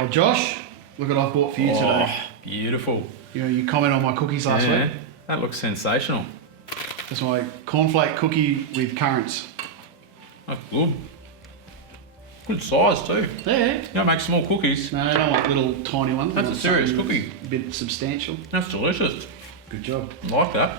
Well, Josh, look what I've bought for you today. Beautiful. You comment on my cookies last week. That looks sensational. That's my cornflake cookie with currants. That's good. Good size too. Yeah. You don't make small cookies. No, I don't want little tiny ones. That's a serious cookie. A bit substantial. That's delicious. Good job. I like that.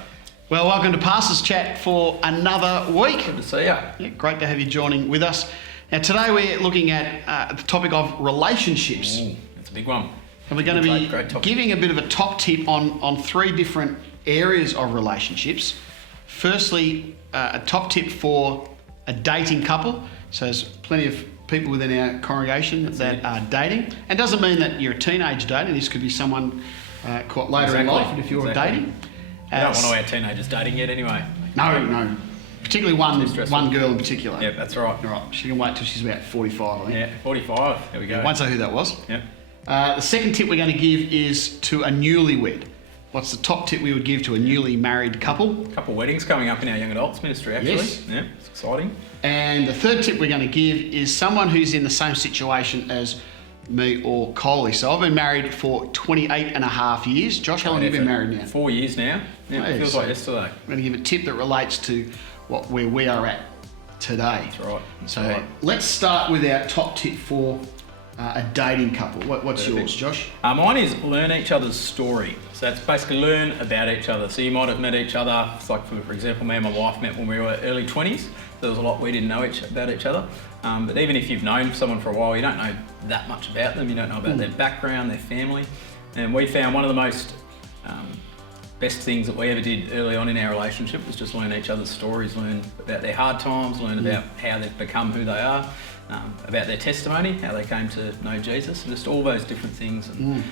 Well, welcome to Pastors Chat for another week. Good to see you. Yeah, great to have you joining with us. Now, today we're looking at the topic of relationships. Ooh, that's a big one. And we're going to be Great topic. giving a bit of a top tip on three different areas of relationships. Firstly, a top tip for a dating couple. So there's plenty of people within our congregation that are dating. And doesn't mean that you're a teenage dating. This could be someone quite later in life if you're dating. We don't want our teenagers dating yet anyway. No. Particularly one girl in particular. Yeah, that's right. All right, she can wait till she's about 45, I think. Yeah, 45. There we go. I won't say who that was. Yeah. The second tip we're going to give is to a newlywed. What's the top tip we would give to a newly married couple? A couple of weddings coming up in our young adults ministry, actually. Yes. Yeah, it's exciting. And the third tip we're going to give is someone who's in the same situation as me or Coley. So I've been married for 28 and a half years. Josh, how long have you been married now? 4 years now. Yeah, it feels like yesterday. I'm going to give a tip that relates to where we are at today. That's right. So let's start with our top tip for a dating couple. What's yours, Josh? Mine is learn each other's story. So that's basically learn about each other. So you might have met each other. It's like, for example, me and my wife met when we were early 20s. There was a lot we didn't know about each other. But even if you've known someone for a while, you don't know that much about them. You don't know about their background, their family. And we found one of the most best things that we ever did early on in our relationship was just learn each other's stories, learn about their hard times, learn about how they've become who they are, about their testimony, how they came to know Jesus, and just all those different things. And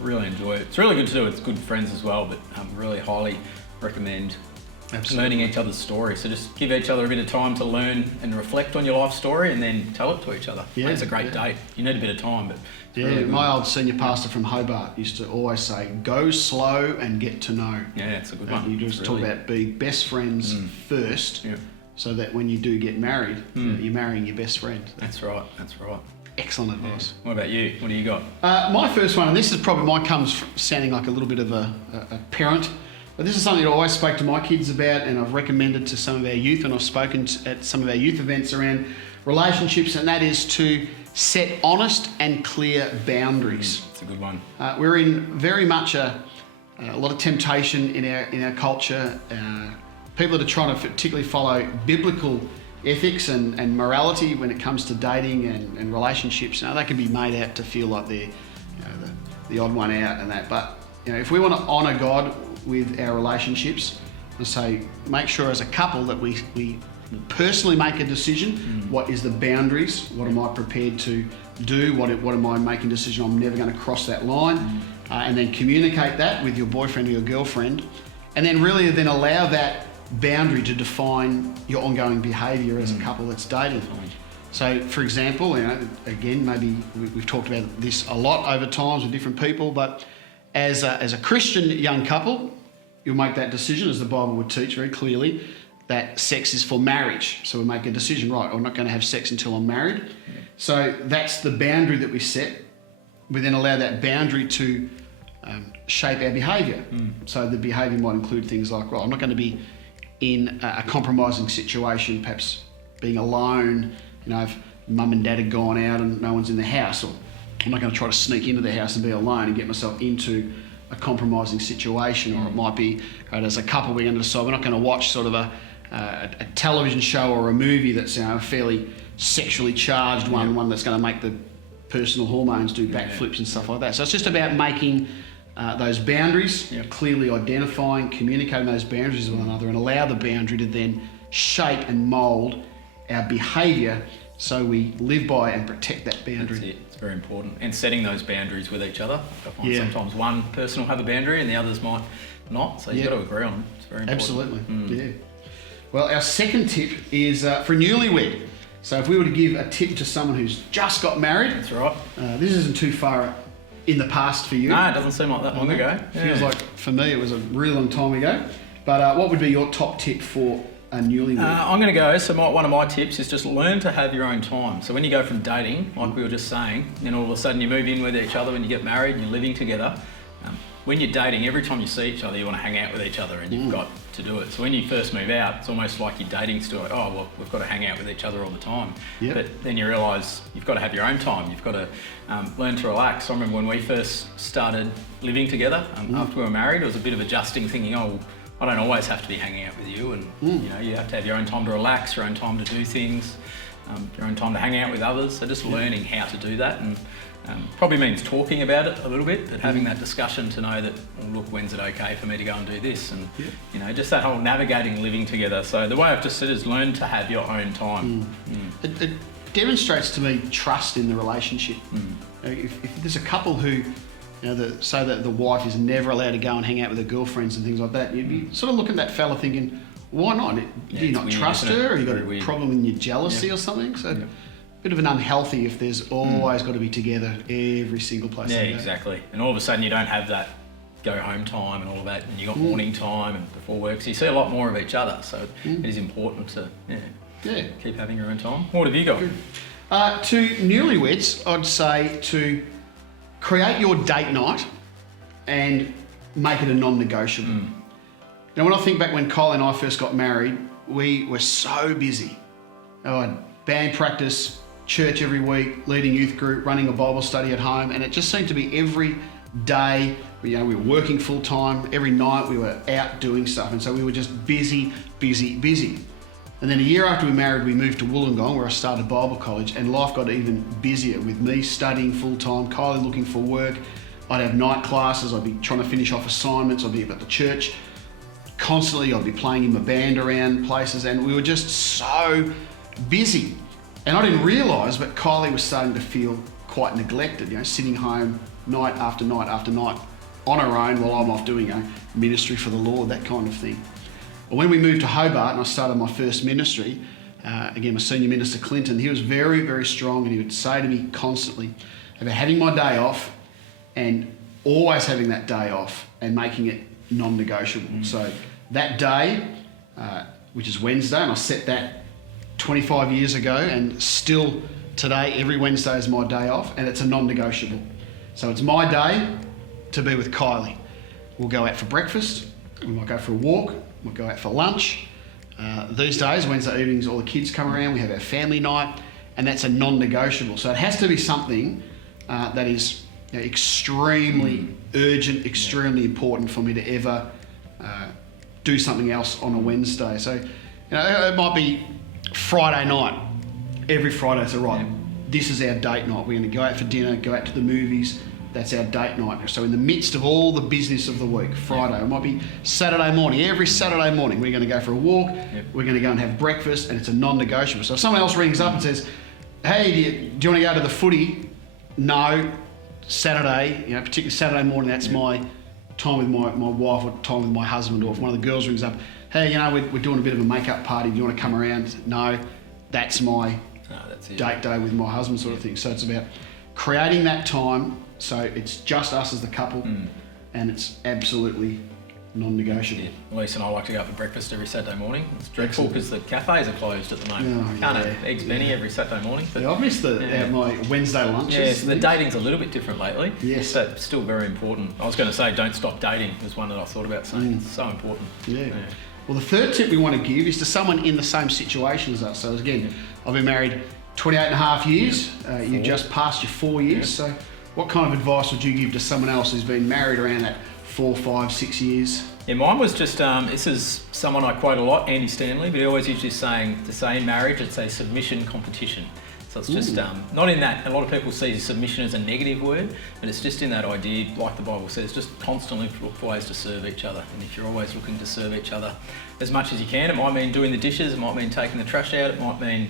really enjoy it. It's really good to do with good friends as well, but really highly recommend learning each other's story. So just give each other a bit of time to learn and reflect on your life story and then tell it to each other. It's a great date. You need a bit of time, but really my old senior pastor from Hobart used to always say, go slow and get to know. Yeah, it's a good one. You just talk about being best friends first, so that when you do get married, you're marrying your best friend. That's right. Excellent advice. What about you? What do you got? My first one, and this is probably mine comes from sounding like a little bit of a parent, but this is something that I always spoke to my kids about, and I've recommended to some of our youth, and I've spoken at some of our youth events around relationships, and that is to set honest and clear boundaries. It's a good one. We're in very much a lot of temptation in our culture. People that are trying to particularly follow biblical ethics and morality when it comes to dating and relationships. Now, they can be made out to feel like they're the odd one out and that. But if we want to honour God with our relationships, and say make sure as a couple that we personally make a decision. What is the boundaries? What am I prepared to do? What am I making a decision? I'm never going to cross that line. And then communicate that with your boyfriend or your girlfriend, and then really then allow that boundary to define your ongoing behaviour as a couple that's dating. So, for example, again, maybe we've talked about this a lot over times with different people, but as a Christian young couple, you'll make that decision, as the Bible would teach very clearly, that sex is for marriage. So we make a decision, right, I'm not going to have sex until I'm married. So that's the boundary that we set. We then allow that boundary to shape our behaviour. So the behaviour might include things like, well, I'm not going to be in a compromising situation, perhaps being alone, if mum and dad had gone out and no one's in the house, or I'm not going to try to sneak into the house and be alone and get myself into a compromising situation. Or it might be, as a couple, we're going to decide we're not going to watch sort of a television show or a movie that's a fairly sexually charged one that's going to make the personal hormones do backflips and stuff like that. So it's just about making those boundaries, clearly identifying, communicating those boundaries with one another, and allow the boundary to then shape and mould our behaviour so we live by and protect that boundary. That's it. It's very important. And setting those boundaries with each other. I find sometimes one person will have a boundary and the others might not, so you've got to agree on it. It's very important. Absolutely, yeah. Well, our second tip is for newlywed. So if we were to give a tip to someone who's just got married, that's right. This isn't too far in the past for you. No, it doesn't seem like that long ago. Feels like for me it was a really long time ago. But what would be your top tip for a newlywed? I'm going to go. So one of my tips is just learn to have your own time. So when you go from dating, like we were just saying, then all of a sudden you move in with each other when you get married and you're living together. When you're dating, every time you see each other, you want to hang out with each other and you've got to do it. So when you first move out, it's almost like you're dating still. Like, oh, well, we've got to hang out with each other all the time. Yep. But then you realise you've got to have your own time. You've got to learn to relax. I remember when we first started living together, after we were married, it was a bit of adjusting, thinking, oh, I don't always have to be hanging out with you. And, you know, you have to have your own time to relax, your own time to do things, your own time to hang out with others. So just learning how to do that. And probably means talking about it a little bit, but having that discussion to know that, well, look, when's it okay for me to go and do this? And, you know, just that whole navigating living together. So the way I've just said is learn to have your own time. It demonstrates to me trust in the relationship. If there's a couple who, you know, say that the wife is never allowed to go and hang out with her girlfriends and things like that, you'd be sort of looking at that fella thinking, why not? Do you not weird, trust her? Or you got a weird problem in your jealousy or something? So. Bit of an unhealthy if there's always got to be together every single place. Yeah, exactly. And all of a sudden you don't have that go home time and all of that, and you got morning time and before work, so you see a lot more of each other. So it is important to keep having your own time. What have you got? To newlyweds, I'd say to create your date night and make it a non-negotiable. Now, when I think back when Coley and I first got married, we were so busy. I had band practice, church every week, leading youth group, running a Bible study at home, and it just seemed to be every day, you know, we were working full time, every night we were out doing stuff, and so we were just busy. And then a year after we married, we moved to Wollongong, where I started Bible college, and life got even busier with me studying full time, Kylie looking for work. I'd have night classes, I'd be trying to finish off assignments, I'd be at the church constantly, I'd be playing in my band around places, and we were just so busy. And I didn't realise, but Kylie was starting to feel quite neglected, you know, sitting home night after night after night on her own while I'm off doing ministry for the Lord, that kind of thing. But when we moved to Hobart and I started my first ministry, again, my senior minister, Clinton, he was very, very strong, and he would say to me constantly about having my day off and always having that day off and making it non-negotiable. So that day, which is Wednesday, and I set that 25 years ago, and still today, every Wednesday is my day off, and it's a non-negotiable. So it's my day to be with Kylie. We'll go out for breakfast, we might go for a walk, we'll go out for lunch. These days, Wednesday evenings, all the kids come around, we have our family night, and that's a non-negotiable. So it has to be something that is, you know, extremely urgent, extremely important for me to ever do something else on a Wednesday. So, you know, it might be Friday night. Every Friday, so right, this is our date night. We're going to go out for dinner, go out to the movies. That's our date night. So in the midst of all the business of the week, Friday, it might be Saturday morning. Every Saturday morning, we're going to go for a walk. We're going to go and have breakfast, and it's a non-negotiable. So if someone else rings up and says, hey, do you want to go to the footy? No. Saturday, you know, particularly Saturday morning, that's my time with my wife, or time with my husband, or if one of the girls rings up, hey, you know, we're doing a bit of a make-up party, do you want to come around? No, that's my date day with my husband, sort of thing. So it's about creating that time so it's just us as the couple, and it's absolutely non-negotiable. Lisa and I like to go out for breakfast every Saturday morning. It's dreadful because the cafes are closed at the moment. Can't have Eggs Benny every Saturday morning. But I've missed my Wednesday lunches. Yeah, so the dating's a little bit different lately. Yes. But still very important. I was going to say don't stop dating was one that I thought about saying. It's so important. Yeah. Well, the third tip we want to give is to someone in the same situation as us. So again, I've been married 28 and a half years. You've just passed your 4 years. So what kind of advice would you give to someone else who's been married around that 4, 5, 6 years? Yeah, mine was just, this is someone I quote a lot, Andy Stanley, but he always usually saying to say in marriage, it's a submission competition. So it's just not in that, a lot of people see submission as a negative word, but it's just in that idea, like the Bible says, just constantly look for ways to serve each other. And if you're always looking to serve each other as much as you can, it might mean doing the dishes, it might mean taking the trash out, it might mean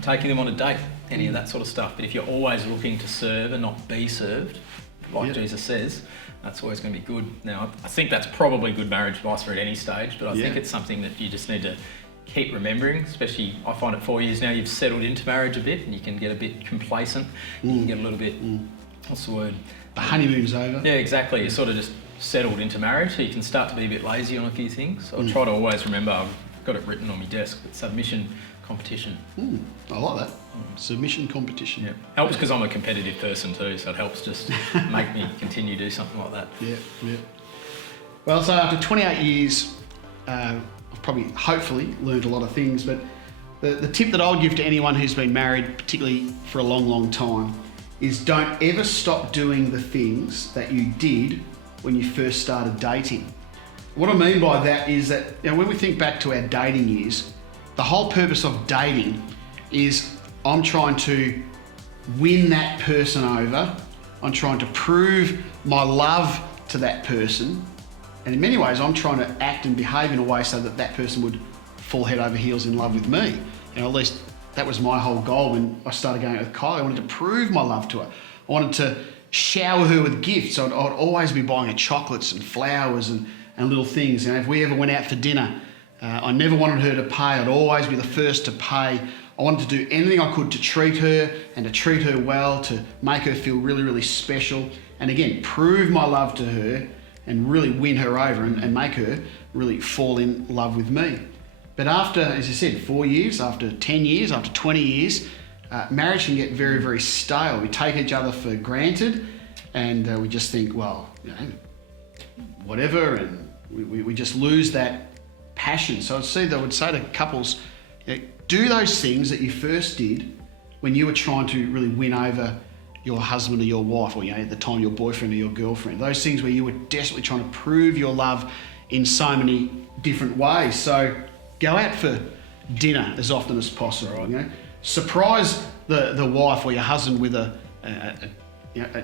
taking them on a date, any of that sort of stuff. But if you're always looking to serve and not be served, like Jesus says, that's always going to be good. Now, I think that's probably good marriage advice for at any stage, but I think it's something that you just need to keep remembering, especially I find at 4 years now you've settled into marriage a bit and you can get a bit complacent, you can get a little bit, what's the word? The honeymoon's over. Yeah, exactly. You're sort of just settled into marriage, so you can start to be a bit lazy on a few things. So I try to always remember got it written on my desk, but submission competition. I like that. Submission competition. Yeah. Helps because I'm a competitive person too, so it helps just make me continue to do something like that. Yeah. Well, so after 28 years, I've probably, hopefully, learned a lot of things, but the tip that I'll give to anyone who's been married, particularly for a long, long time, is don't ever stop doing the things that you did when you first started dating. What I mean by that is that, when we think back to our dating years, the whole purpose of dating is I'm trying to win that person over. I'm trying to prove my love to that person. And in many ways, I'm trying to act and behave in a way so that that person would fall head over heels in love with me. At least that was my whole goal when I started going out with Coley. I wanted to prove my love to her. I wanted to shower her with gifts. I'd always be buying her chocolates and flowers and little things. If we ever went out for dinner, I never wanted her to pay. I'd always be the first to pay. I wanted to do anything I could to treat her and to treat her well, to make her feel really, really special. And again, prove my love to her and really win her over and make her really fall in love with me. But after, as you said, 4 years, after 10 years, after 20 years, marriage can get very, very stale. We take each other for granted and we just think, well, whatever, and we just lose that passion. So I would say to couples, do those things that you first did when you were trying to really win over your husband or your wife, or at the time your boyfriend or your girlfriend. Those things where you were desperately trying to prove your love in so many different ways. So go out for dinner as often as possible. Surprise the wife or your husband with a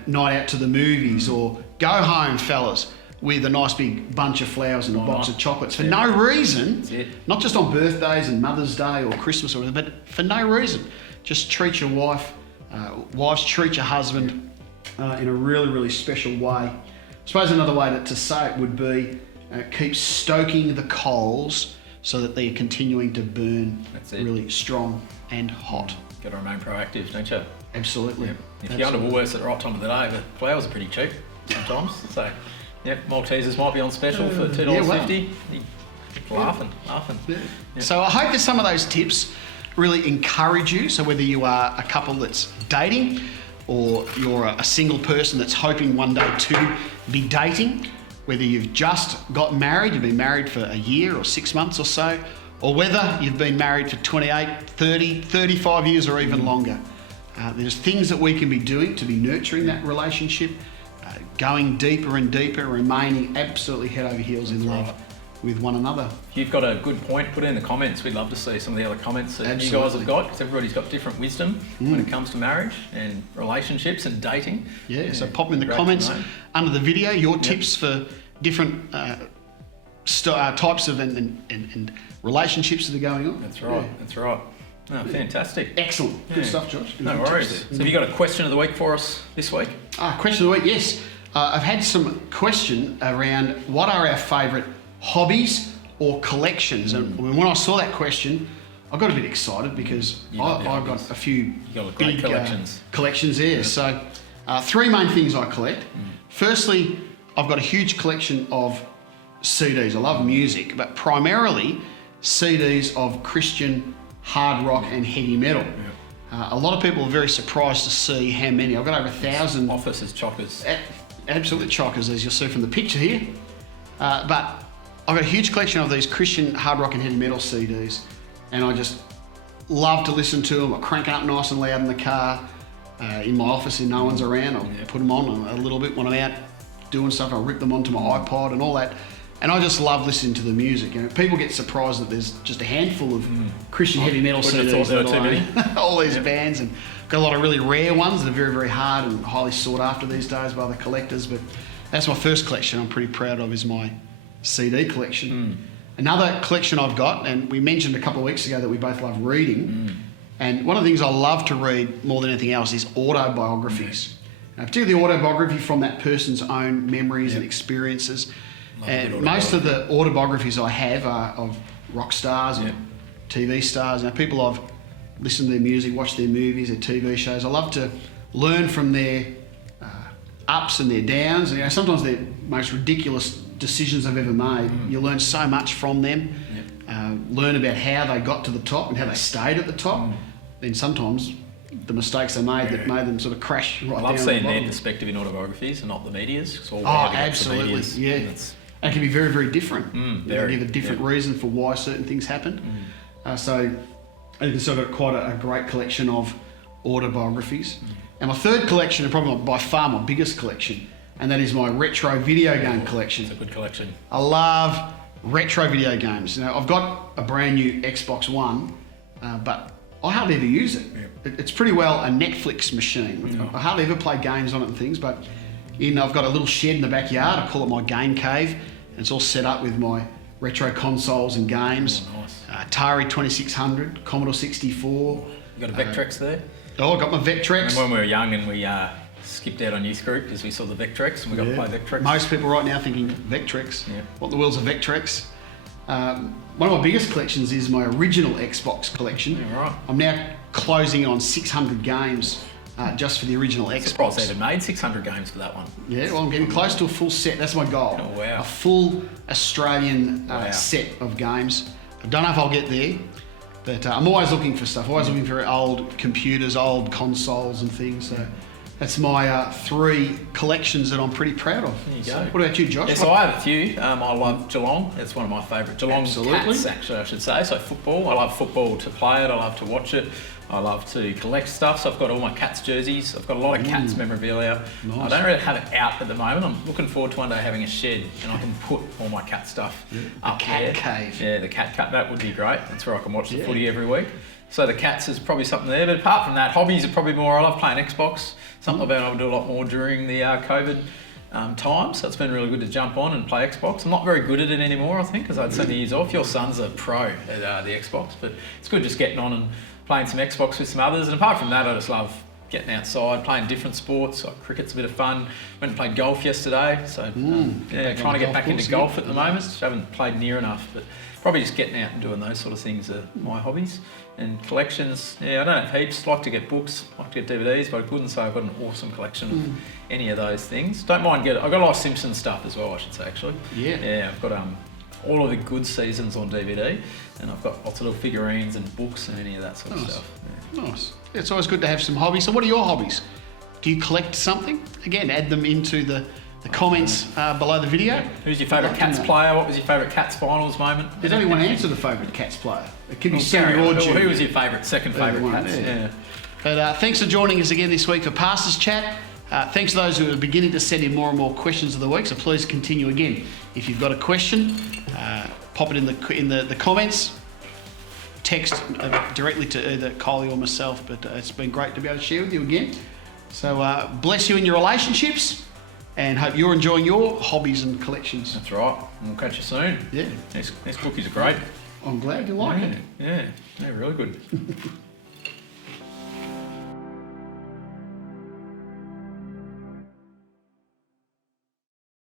night out to the movies, or go home, fellas, with a nice big bunch of flowers and a box of chocolates for no reason. Not just on birthdays and Mother's Day or Christmas or whatever, but for no reason. Just treat your wife. Wives, treat your husband in a really, really special way. I suppose another way to say it would be keep stoking the coals so that they're continuing to burn really strong and hot. Got to remain proactive, don't you? Absolutely. If you're under Woolworths at the right time of the day, the flowers are pretty cheap sometimes. So, Maltesers might be on special for $2.50. Laughing. So I hope that some of those tips really encourage you. So whether you are a couple that's dating, or you're a single person that's hoping one day to be dating, whether you've just got married, you've been married for a year or 6 months or so, or whether you've been married for 28, 30, 35 years or even longer. There's things that we can be doing to be nurturing that relationship, going deeper and deeper, remaining absolutely head over heels in love with one another. If you've got a good point, put it in the comments. We'd love to see some of the other comments that you guys have got, because everybody's got different wisdom when it comes to marriage and relationships and dating. So pop them in the comments under the video, your tips for different types of and relationships that are going on. That's right. Oh, fantastic. Excellent. Good stuff, Josh. No worries. So have you got a question of the week for us this week? Question of the week, yes. I've had some question around what are our favourite hobbies or collections. And when I saw that question, I got a bit excited because I've got a few big collections there. So 3 main things I collect. Firstly, I've got a huge collection of CDs. I love music, but primarily CDs of Christian hard rock and heavy metal. A lot of people are very surprised to see how many. I've got over 1,000. Officers, chockers. Absolutely chockers, as you'll see from the picture here. But I've got a huge collection of these Christian hard rock and heavy metal CDs, and I just love to listen to them. I crank it up nice and loud in the car, in my office if no one's around. I'll put them on a little bit when I'm out doing stuff. I'll rip them onto my iPod and all that. And I just love listening to the music. People get surprised that there's just a handful of Christian heavy metal CDs. All these bands, and got a lot of really rare ones that are very, very hard and highly sought after these days by the collectors. But that's my first collection I'm pretty proud of, is my CD collection. Another collection I've got, and we mentioned a couple of weeks ago that we both love reading, and one of the things I love to read more than anything else is autobiographies. Particularly autobiography from that person's own memories and experiences. And most of the autobiographies I have are of rock stars and TV stars. People I've listened to their music, watched their movies, their TV shows. I love to learn from their ups and their downs. Sometimes their most ridiculous decisions I've ever made. You learn so much from them. learn about how they got to the top and how they stayed at the top, then sometimes the mistakes they made that made them sort of crash right down. I love the seeing their bottom. perspective in autobiographies and not the media's. Oh, absolutely, yeah. And it can be very, very different. They give a different reason for why certain things happen. So you can sort of quite a great collection of autobiographies. And my third collection, and probably by far my biggest collection, and that is my retro video game collection. It's a good collection. I love retro video games. Now, I've got a brand new Xbox One, but I hardly ever use it. It's pretty well a Netflix machine. I hardly ever play games on it and things, but I've got a little shed in the backyard. I call it my game cave, and it's all set up with my retro consoles and games. Oh, nice. Atari 2600, Commodore 64. You got a Vectrex there? Oh, I got my Vectrex. And when we were young and we skipped out on youth group because we saw the Vectrex and we got to play Vectrex. Most people right now thinking Vectrex. What in the world's a Vectrex? One of my biggest collections is my original Xbox collection. Yeah, right. I'm now closing on 600 games just for the original Xbox. Surprised they even made 600 games for that one. Yeah, well, I'm getting close to a full set. That's my goal. Oh, wow. A full Australian set of games. I don't know if I'll get there, but I'm always looking for stuff. Always looking for old computers, old consoles and things. So that's my 3 collections that I'm pretty proud of. There you So, go. what about you, Josh? Yeah, so I have a few. I love Geelong. It's one of my favourite. Geelong Absolutely. Cats, actually, I should say. So football. I love football to play it. I love to watch it. I love to collect stuff. So I've got all my Cats jerseys. I've got a lot of Cats memorabilia. Nice. I don't really have it out at the moment. I'm looking forward to one day having a shed and I can put all my Cat stuff up cat there. cave. Yeah, the cat that would be great. That's where I can watch the footy every week. So the Cats is probably something there. But apart from that, hobbies are probably more. I love playing Xbox. Something I've been able to do a lot more during the COVID time. So it's been really good to jump on and play Xbox. I'm not very good at it anymore, I think, because I had so many years off. Your son's a pro at the Xbox, but it's good just getting on and playing some Xbox with some others. And apart from that, I just love getting outside, playing different sports. Like cricket's a bit of fun. Went and played golf yesterday. So trying to get back into golf at the moment. Haven't played near enough, but probably just getting out and doing those sort of things are my hobbies. And collections, I don't have heaps. Like to get books, like to get DVDs, but I couldn't say I've got an awesome collection of any of those things. Don't mind I've got a lot of Simpsons stuff as well, I should say, actually. Yeah, I've got all of the good seasons on DVD, and I've got lots of little figurines and books and any of that sort of stuff. Yeah. Nice. It's always good to have some hobbies. So what are your hobbies? Do you collect something? Again, add them into the comments below the video. Who's your favourite Cats player? What was your favourite Cats finals moment? There's only one answer to the favourite Cats player. It could be Sarah Sarah or or Judy. who was your second favourite Cats? Yeah. But thanks for joining us again this week for Pastors Chat. Thanks to those who are beginning to send in more and more questions of the week, so please continue again. If you've got a question, pop it in the comments. Text directly to either Coley or myself, but it's been great to be able to share with you again. So bless you in your relationships, and hope you're enjoying your hobbies and collections. That's right. We'll catch you soon. Yeah. These cookies are great. I'm glad you like it. Yeah, they're really good.